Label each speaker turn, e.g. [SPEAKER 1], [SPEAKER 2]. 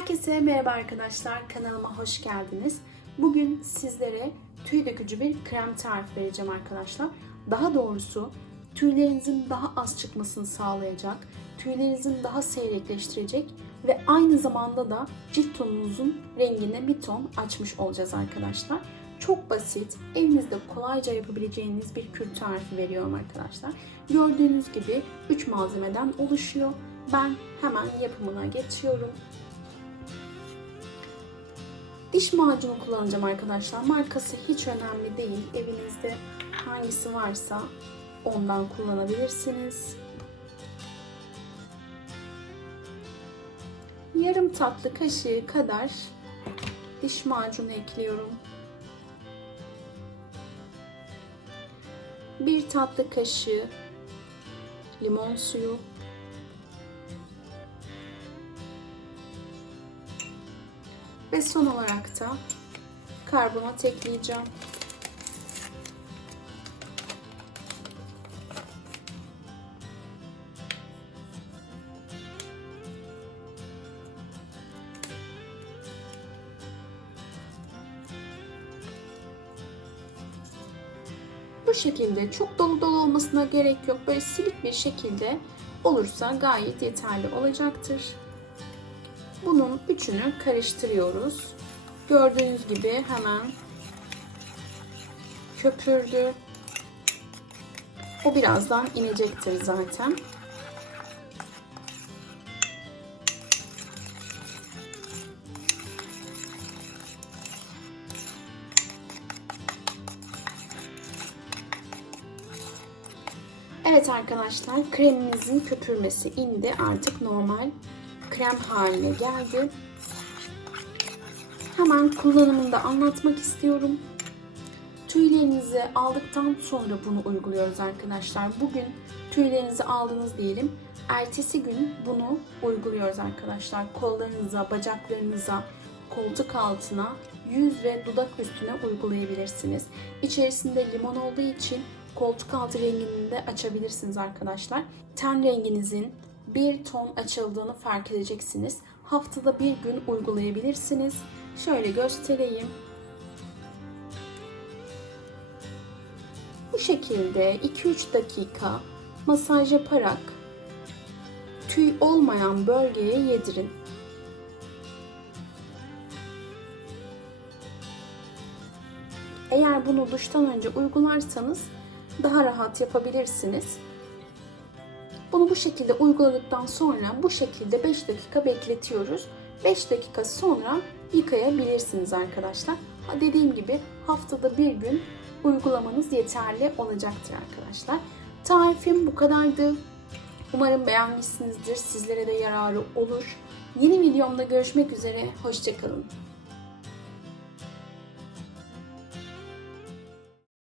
[SPEAKER 1] Herkese merhaba arkadaşlar. Kanalıma hoş geldiniz. Bugün sizlere tüy dökücü bir krem tarifi vereceğim arkadaşlar. Daha doğrusu tüylerinizin daha az çıkmasını sağlayacak, tüylerinizin daha seyrekleştirecek ve aynı zamanda da cilt tonunuzun rengine bir ton açmış olacağız arkadaşlar. Çok basit, evinizde kolayca yapabileceğiniz bir kür tarifi veriyorum arkadaşlar. Gördüğünüz gibi 3 malzemeden oluşuyor. Ben hemen yapımına geçiyorum. Diş macunu kullanacağım arkadaşlar. Markası hiç önemli değil. Evinizde hangisi varsa ondan kullanabilirsiniz. Yarım tatlı kaşığı kadar diş macunu ekliyorum. Bir tatlı kaşığı limon suyu. Ve son olarak da karbonat ekleyeceğim. Bu şekilde çok dolu dolu olmasına gerek yok. Böyle silik bir şekilde olursa gayet yeterli olacaktır. Bunun üçünü karıştırıyoruz. Gördüğünüz gibi hemen köpürdü. O birazdan inecektir zaten. Evet arkadaşlar kremimizin köpürmesi indi. Artık normal krem haline geldi. Hemen kullanımını da anlatmak istiyorum. Tüylerinizi aldıktan sonra bunu uyguluyoruz arkadaşlar. Bugün tüylerinizi aldınız diyelim. Ertesi gün bunu uyguluyoruz arkadaşlar. Kollarınıza, bacaklarınıza, koltuk altına, yüz ve dudak üstüne uygulayabilirsiniz. İçerisinde limon olduğu için koltuk altı rengini de açabilirsiniz arkadaşlar. Ten renginizin bir ton açıldığını fark edeceksiniz. Haftada bir gün uygulayabilirsiniz. Şöyle göstereyim. Bu şekilde 2-3 dakika masaj yaparak tüy olmayan bölgeye yedirin. Eğer bunu duştan önce uygularsanız daha rahat yapabilirsiniz. Bunu bu şekilde uyguladıktan sonra bu şekilde 5 dakika bekletiyoruz. 5 dakika sonra yıkayabilirsiniz arkadaşlar. Ha dediğim gibi haftada bir gün uygulamanız yeterli olacaktır arkadaşlar. Tarifim bu kadardı. Umarım beğenmişsinizdir. Sizlere de yararı olur. Yeni videomda görüşmek üzere. Hoşçakalın.